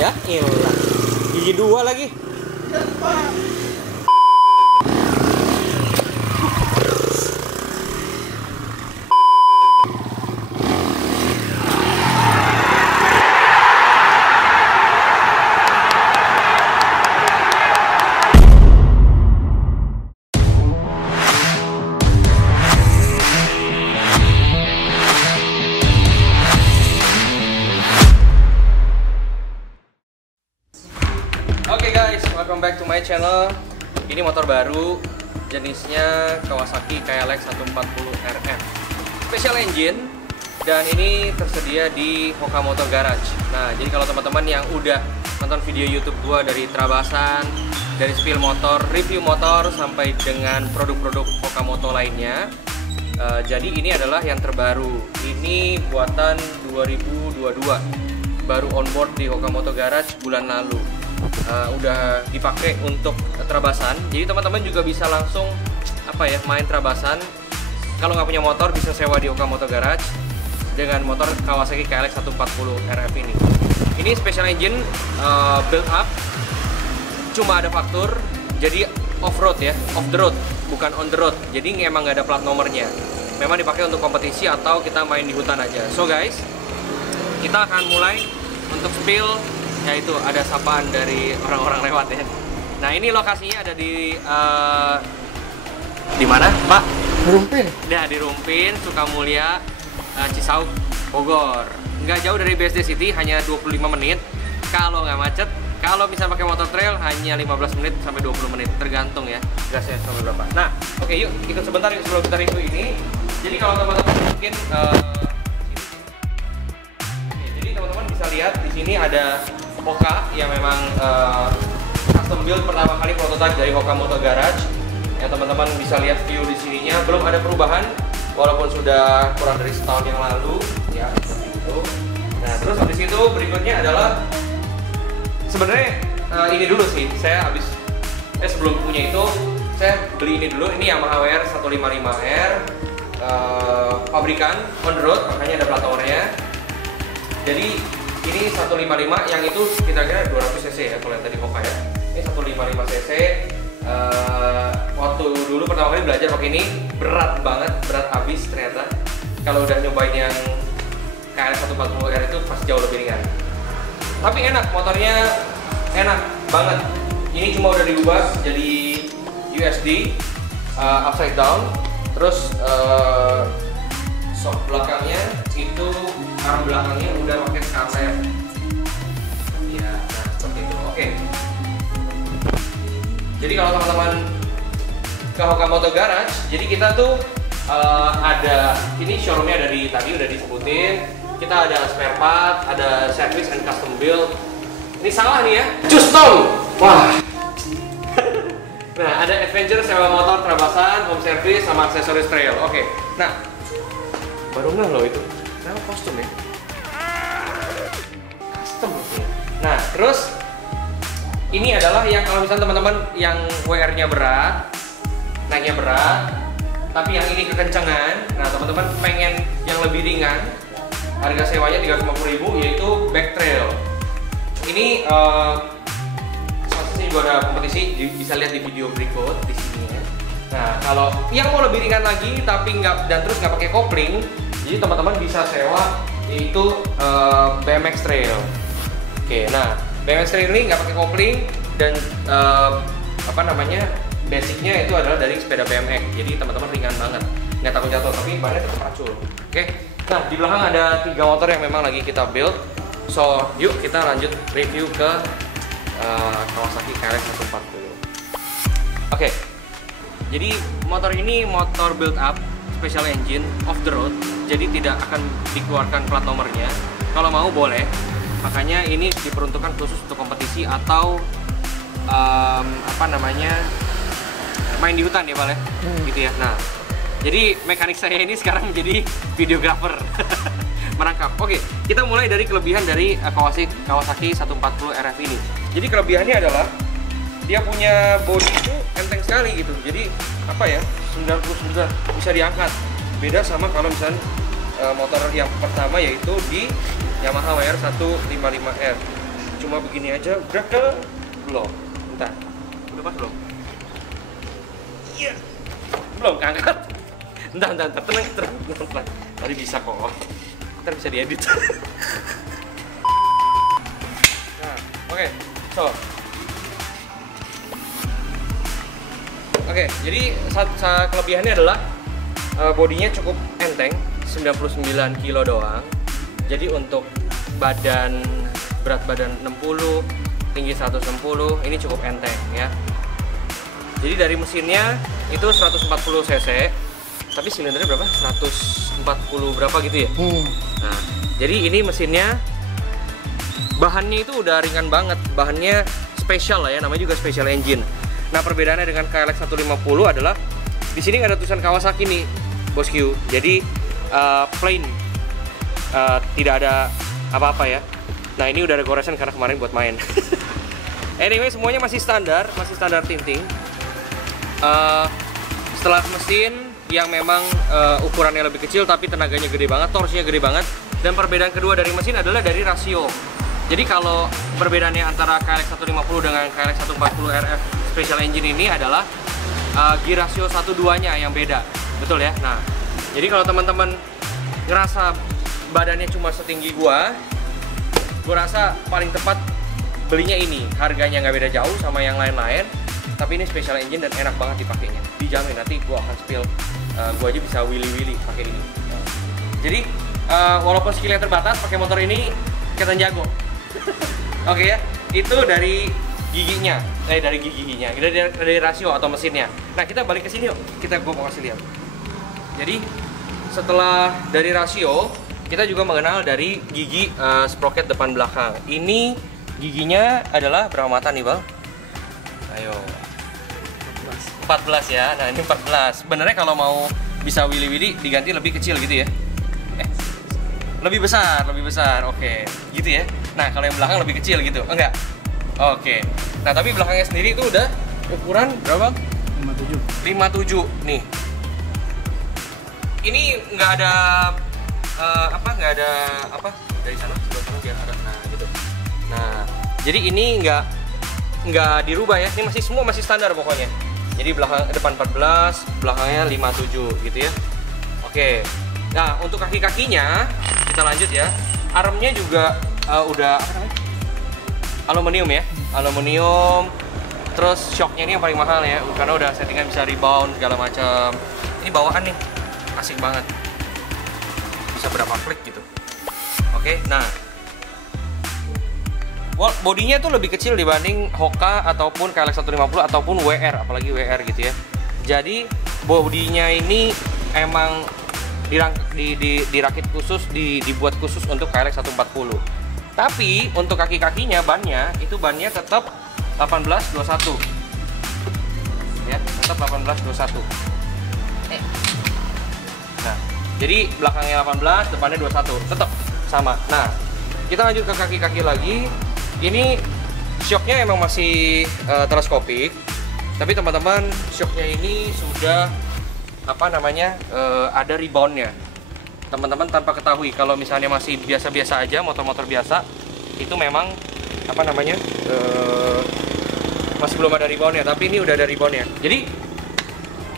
Ya, iyalah. Gigi dua lagi. Oke guys, welcome back to my channel. Ini motor baru, jenisnya Kawasaki KLX 140 RF Special Engine, dan ini tersedia di Hokamoto Garage. Nah, jadi kalau teman-teman yang udah nonton video YouTube gua dari Trabasan, dari spill motor, review motor, sampai dengan produk-produk Hokamoto lainnya, jadi ini adalah yang terbaru. Ini buatan 2022, baru onboard di Hokamoto Garage bulan lalu. Udah dipakai untuk Trabasan, jadi teman-teman juga bisa langsung main Trabasan. Kalau nggak punya motor bisa sewa di Hokamoto Garage dengan motor Kawasaki KLX 140 RF ini. Ini special engine, build up, cuma ada faktur, jadi off road ya, off the road, bukan on the road. Jadi emang nggak ada plat nomornya. Memang dipakai untuk kompetisi atau kita main di hutan aja. So guys, kita akan mulai untuk spill. Yaitu ada sapaan dari orang-orang lewat ya. Nah, ini lokasinya ada di mana, Pak? Rumpin. Nah, di Rumpin, Sukamulya, Cisauk, Bogor. Nggak jauh dari BSD City, hanya 25 menit. Kalau nggak macet, kalau bisa pakai motor trail hanya 15 menit sampai 20 menit, tergantung ya gasnya sampai berapa. Nah, oke, yuk ikut sebentar yuk sebelum kita review ini. Jadi kalau teman-teman mungkin jadi teman-teman bisa lihat di sini ada Hoka yang memang custom build pertama kali prototype dari Hokamoto Garage. Yang teman-teman bisa lihat view di sininya, belum ada perubahan walaupun sudah kurang dari setahun yang lalu ya, seperti itu. Nah, terus habis itu berikutnya adalah sebenarnya ini dulu sih, saya sebelum punya itu saya beli ini dulu. Ini Yamaha WR 155R, pabrikan on the road, makanya ada plat nomornya. Jadi ini 155 yang itu kira-kira 200 cc ya kalau yang tadi Hoka ya. Ini 155 cc. Waktu dulu pertama kali belajar pakai ini berat banget, berat abis ternyata. Kalau udah nyobain yang KLX 140R itu pasti jauh lebih ringan. Tapi enak, motornya enak banget. Ini cuma udah diubah jadi USD, upside down. Terus shock belakangnya itu, arm belakangnya udah pakai scarlet. Ya, nah seperti itu. Oke. Jadi kalau teman-teman ke Hokamoto Garage, jadi kita tuh ada, ini showroomnya dari tadi udah disebutin. Kita ada spare part, ada service and custom build. Ini salah nih ya, custom. Wah. Nah, ada adventure, sewa motor, Trabasan, home service, sama aksesoris trail. Oke. Nah, baru nggak loh itu. Kenapa kostum ya? Custom. Nah, terus ini adalah yang kalau misalnya teman-teman yang WR-nya berat, naiknya berat, tapi yang ini kekencangan. Nah, teman-teman pengen yang lebih ringan, harga sewanya 350.000, yaitu back trail. Ini juga ada kompetisi, bisa lihat di video berikut di sini ya. Nah, kalau yang mau lebih ringan lagi tapi nggak pakai kopling, jadi teman-teman bisa sewa yaitu BMX Trail. Oke, nah BMX Trail ini nggak pakai kopling dan basicnya itu adalah dari sepeda BMX. Jadi teman-teman ringan banget, nggak takut jatuh, tapi bannya tetap racul. Oke, nah di belakang ada 3 motor yang memang lagi kita build. So, yuk kita lanjut review ke Kawasaki KLX 140. Oke, jadi motor ini motor build up, special engine, off the road, jadi tidak akan dikeluarkan plat nomornya. Kalau mau boleh, makanya ini diperuntukkan khusus untuk kompetisi atau main di hutan ya Pak ya, gitu ya. Nah, jadi mekanik saya ini sekarang menjadi videographer. Merangkap. Oke, kita mulai dari kelebihan dari Kawasaki 140 RF ini. Jadi kelebihannya adalah dia punya bodi itu enteng sekali gitu. Jadi 99 bisa diangkat. Beda sama kalau misalnya motor yang pertama yaitu di Yamaha WR 155R. cuma begini aja udah ke belum. Bentar. Udah pas belum? Iya. Belum angkat. Bentar, tenang. Tadi bisa kok. Ntar bisa diedit. Nah, oke. Oke, jadi kelebihannya adalah bodinya cukup enteng, 99 kilo doang. Jadi untuk berat badan 60, tinggi 160, ini cukup enteng ya. Jadi dari mesinnya itu 140 cc, tapi silindernya berapa? 140 berapa gitu ya? Nah, jadi ini mesinnya, bahannya itu udah ringan banget, bahannya spesial lah ya, namanya juga special engine. Nah, perbedaannya dengan KLX 150 adalah di sini nggak ada tulisan Kawasaki nih, bosku. Jadi plain, tidak ada apa-apa ya. Nah, ini udah ada goresan karena kemarin buat main. Anyway, semuanya masih standar tinting. Setelah mesin yang memang ukurannya lebih kecil tapi tenaganya gede banget, torsinya gede banget. Dan perbedaan kedua dari mesin adalah dari rasio. Jadi kalau perbedaannya antara KLX 150 dengan KLX 140 RF Special Engine ini adalah gear ratio 1-2-nya yang beda. Betul ya? Nah, jadi kalau teman-teman ngerasa badannya cuma setinggi gua rasa paling tepat belinya ini. Harganya nggak beda jauh sama yang lain-lain, tapi ini Special Engine dan enak banget dipakainya. Dijamin nanti gua akan spill, gua aja bisa willy-willy pakai ini. Jadi walaupun skillnya terbatas, pakai motor ini kelihatan jago. Oke ya, itu dari giginya, dari rasio atau mesinnya. Nah, kita balik ke sini yuk, gua mau kasih lihat. Jadi setelah dari rasio, kita juga mengenal dari gigi sprocket depan belakang. Ini giginya adalah berapa mata nih, Bang? Ayo. 14 ya. Nah, ini 14. Sebenarnya kalau mau bisa willy-willy diganti lebih kecil gitu ya. Lebih besar. Oke. Gitu ya. Nah, kalau yang belakang lebih kecil gitu. Enggak. Oke. Nah, tapi belakangnya sendiri itu udah ukuran berapa? 57 nih. Ini nggak ada dari sana sebelah sana biar ada, nah gitu. Nah, jadi ini nggak dirubah ya. Ini semua masih standar pokoknya. Jadi depan 14, belakangnya 57 gitu ya. Oke. Nah, untuk kaki-kakinya kita lanjut ya. Armnya juga udah aluminium ya. Aluminium. Terus shocknya ini yang paling mahal ya, karena udah settingan bisa rebound segala macam. Ini bawaan nih, asik banget. Bisa berapa klik gitu. Oke, nah bodinya tuh lebih kecil dibanding Hoka ataupun KLX 150 ataupun WR, apalagi WR gitu ya. Jadi bodinya ini emang dirakit khusus, dibuat khusus untuk KLX 140. Tapi untuk kaki-kakinya bannya tetap 1821. Ya, tetap 1821. Nah, jadi belakangnya 18, depannya 21, tetap sama. Nah, kita lanjut ke kaki-kaki lagi. Ini shocknya emang masih teleskopik, tapi teman-teman, shocknya ini sudah ada reboundnya. Teman-teman tanpa ketahui, kalau misalnya masih biasa-biasa aja, motor-motor biasa, itu memang masih belum ada reboundnya, tapi ini udah ada reboundnya. Jadi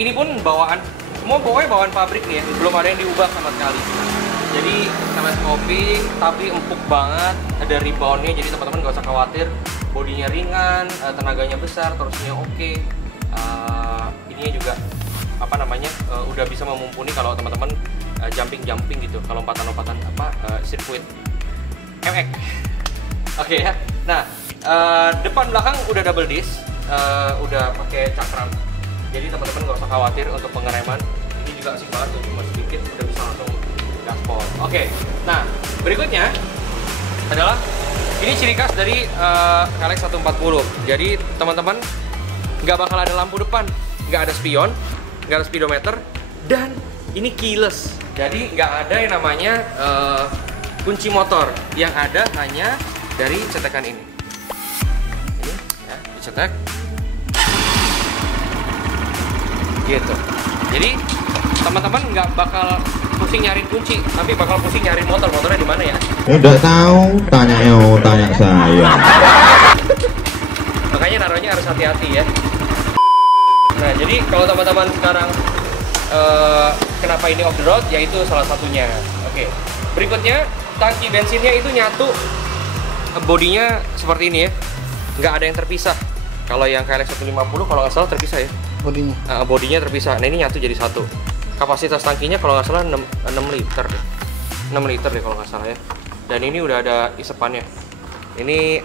ini pun pokoknya bawaan pabrik nih ya, belum ada yang diubah sama sekali. Jadi teleskopik tapi empuk banget, ada reboundnya, jadi teman-teman gak usah khawatir. Bodinya ringan, tenaganya besar, torsinya oke. Ininya juga udah bisa memumpuni kalau teman-teman jumping gitu, kalau lompatan sirkuit MX. Oke ya. Nah, depan belakang udah double disc, udah pakai cakram. Jadi teman-teman nggak usah khawatir untuk pengereman. Ini juga asik banget, cuma sedikit udah bisa langsung gaspol. Oke, nah berikutnya adalah ini ciri khas dari KLX 140. Jadi teman-teman nggak bakal ada lampu depan, nggak ada spion, nggak ada speedometer, dan ini keyless. Jadi nggak ada yang namanya kunci motor. Yang ada hanya dari cetekan ini. Ini ya, dicetek. Gitu. Jadi teman-teman nggak bakal pusing nyariin kunci, tapi bakal pusing nyariin motornya di mana ya? Enggak tahu, tanya saya. Makanya naruhnya harus hati-hati ya. Nah, jadi kalau teman-teman sekarang kenapa ini off the road, yaitu salah satunya. Oke. Berikutnya, tangki bensinnya itu nyatu, bodinya seperti ini ya, nggak ada yang terpisah. Kalau yang KLX 150 kalau nggak salah terpisah ya. Bodinya terpisah. Nah, ini nyatu jadi satu. Kapasitas tangkinya kalau nggak salah 6 liter deh. 6 liter deh kalau nggak salah ya. Dan ini udah ada isepannya. Ini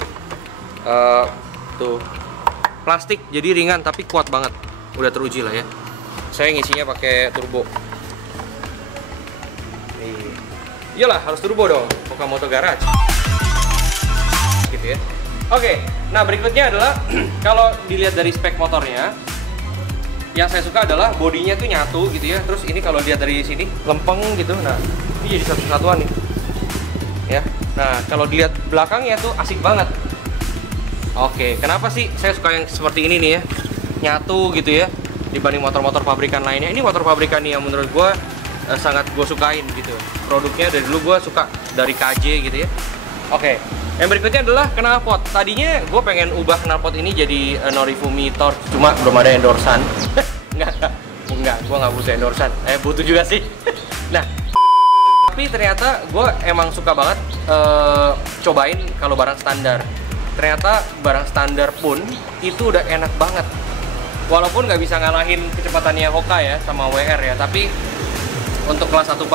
tuh plastik jadi ringan tapi kuat banget. Udah teruji lah ya. Saya ngisinya pakai turbo. Nih. Iyalah harus turbo dong. Okamoto Garage. Gitu ya. Oke. Nah, berikutnya adalah kalau dilihat dari spek motornya, yang saya suka adalah bodinya tuh nyatu gitu ya. Terus ini kalau lihat dari sini lempeng gitu. Nah, ini jadi satu kesatuan nih. Ya. Nah, kalau dilihat belakangnya tuh asik banget. Oke, kenapa sih saya suka yang seperti ini nih ya? Nyatu gitu ya dibanding motor-motor pabrikan lainnya. Ini motor pabrikan nih yang menurut gue sangat gue sukain gitu. Produknya dari dulu gue suka dari KJ gitu ya. Oke. Yang berikutnya adalah knalpot. Tadinya gue pengen ubah knalpot ini jadi Norifumi Torch, cuma belum ada endorsan. Enggak, gue nggak butuh endorsan. Butuh juga sih. Nah, tapi ternyata gue emang suka banget cobain kalau barang standar. Ternyata barang standar pun itu udah enak banget. Walaupun nggak bisa ngalahin kecepatannya Hoka ya sama WR ya, tapi untuk kelas 140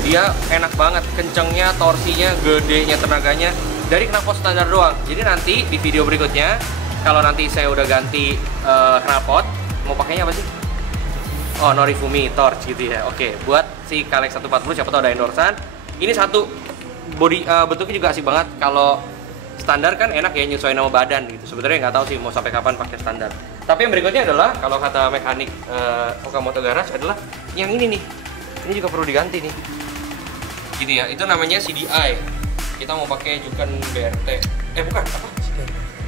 dia enak banget, kencengnya, torsinya, gedenya, tenaganya dari knalpot standar doang. Jadi nanti di video berikutnya, kalau nanti saya udah ganti knalpot, mau pakainya apa sih? Oh, Norifumi Torch gitu ya. Oke, buat si KLX 140 siapa tahu ada endorsan. Ini satu body bentuknya juga asik banget. Kalau standar kan enak ya nyesuaiin sama badan gitu. Sebenarnya nggak tahu sih mau sampai kapan pakai standar. Tapi yang berikutnya adalah kalau kata mekanik Okamoto Garage adalah yang ini nih. Ini juga perlu diganti nih. Gini ya, itu namanya CDI. Kita mau pakai Juken BRT. Bukan, apa?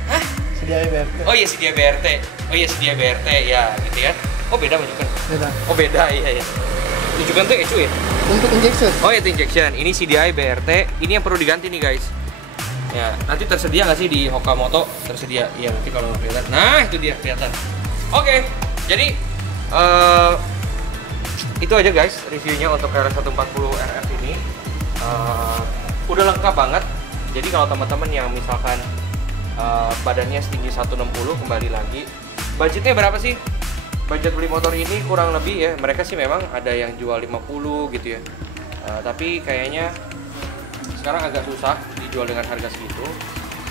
Hah? CDI BRT. Oh iya, CDI BRT. Oh iya, CDI BRT ya, gitu ya. Oh, beda sama Juken? Beda. Oh, beda, iya ya. Juken tuh ECU ya? Untuk injection. Oh, itu injection. Ini CDI BRT. Ini yang perlu diganti nih, guys. Ya, nanti tersedia nggak sih di Okamoto? Tersedia. Iya, nanti kalau nggak kelihatan. Nah, itu dia kelihatan. Oke, jadi itu aja guys reviewnya untuk KLX 140 RF ini. Udah lengkap banget. Jadi kalau teman-teman yang misalkan badannya setinggi 160, kembali lagi, budgetnya berapa sih? Budget beli motor ini kurang lebih ya, mereka sih memang ada yang jual 50 gitu ya, tapi kayaknya sekarang agak susah dijual dengan harga segitu.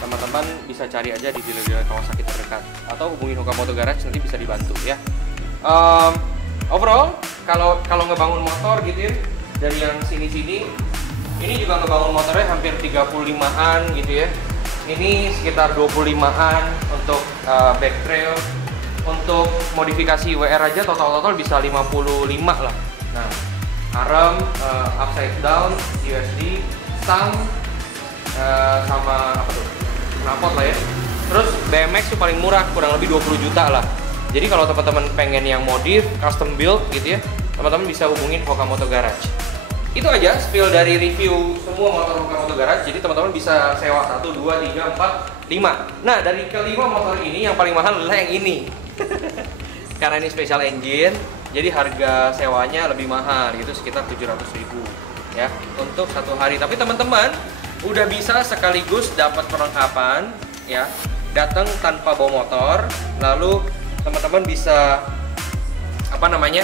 Teman-teman bisa cari aja di dealer-dealer Kawasaki terdekat atau hubungin Okamoto Garage, nanti bisa dibantu ya. Overall kalau ngebangun motor gitu ya, dari yang sini-sini ini juga ngebangun motornya hampir 35-an gitu ya. Ini sekitar 25-an untuk back trail. Untuk modifikasi WR aja total bisa 55 lah. Nah, arm, upside down, USD, stang, sama apa tuh? Knalpot lah ya. Terus BMX tuh paling murah, kurang lebih 20 juta lah. Jadi kalau teman-teman pengen yang modif, custom build gitu ya, teman-teman bisa hubungin Okamoto Garage. Itu aja spill dari review semua motor Okamoto Garage. Jadi teman-teman bisa sewa 1, 2, 3, 4, 5. Nah, dari kelima motor ini yang paling mahal adalah yang ini. Karena ini special engine, jadi harga sewanya lebih mahal, gitu sekitar 700.000 ya untuk satu hari. Tapi teman-teman udah bisa sekaligus dapat perlengkapan ya, datang tanpa bawa motor, lalu teman-teman bisa apa namanya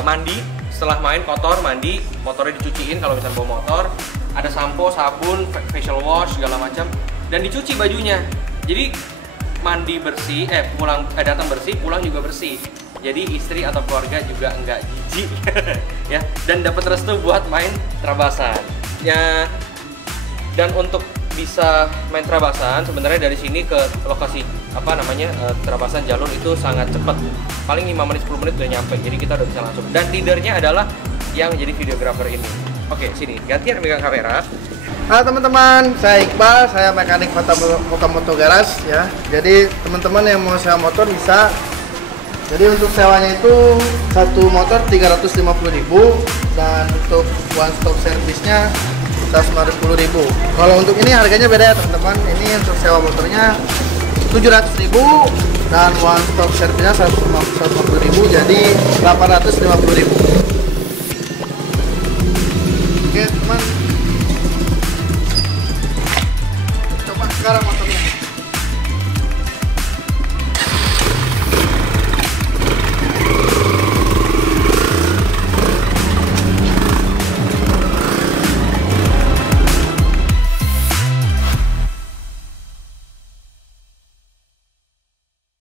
mandi setelah main, kotor mandi, motornya dicuciin kalau misalnya bawa motor, ada sampo, sabun, facial wash segala macam, dan dicuci bajunya. Jadi mandi bersih, datang bersih, pulang juga bersih. Jadi istri atau keluarga juga enggak jijik ya, dan dapat restu buat main trabasan ya. Dan untuk bisa main trabasan sebenarnya dari sini ke lokasi apa namanya trabasan jalur itu sangat cepat, paling 5 menit 10 menit udah nyampe. Jadi kita udah bisa langsung, dan leadernya adalah yang jadi videographer ini. Oke, sini gantian megang kamera. Halo teman-teman, saya Iqbal, saya mekanik Okamoto Garage ya. Jadi teman-teman yang mau sewa motor bisa Jadi untuk sewanya itu satu motor 350.000 dan untuk one stop servisnya 150.000. Kalau untuk ini harganya beda ya teman-teman. Ini untuk sewa motornya 700.000 dan one stop servisnya 150.000, jadi 850.000. Oke teman, coba sekarang motornya.